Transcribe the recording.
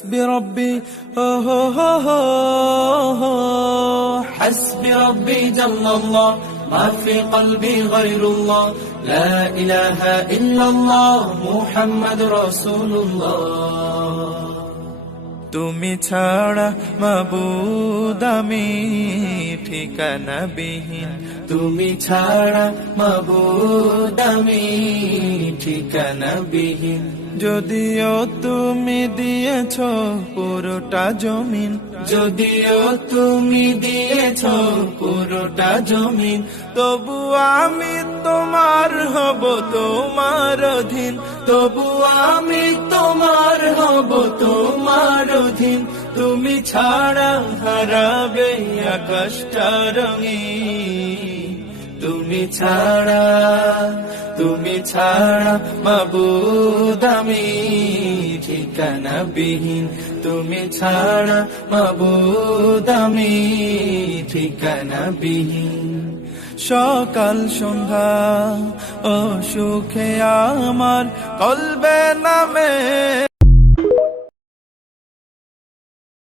حسبي ربي حسبي ربي جل الله ما في قلبي غير الله لا إله إلا الله محمد رسول الله তুমি ছাড়া মাবুদ আমি ঠিকানা বিহীন তুমি ছাড়া মাবুদ আমি ঠিকানা বিহীন যদিও তুমি দিয়েছ পুরোটা জমিন যদিও তুমি দিয়েছ পুরোটা জমিন তবু আমি তোমার হব তোমার অধীন তবু আমি তোমার হব তোমার অধীন তুমি ছাড়া হারাবে আকাশটা রঙিন তুমি ছাড়া মাবুদ আমি ঠিকানা বিহীন তুমি ছাড়া মাবুদ আমি ঠিকানা বিহীন সকাল সন্ধ্যা ও সুখে আমার কলবে নামে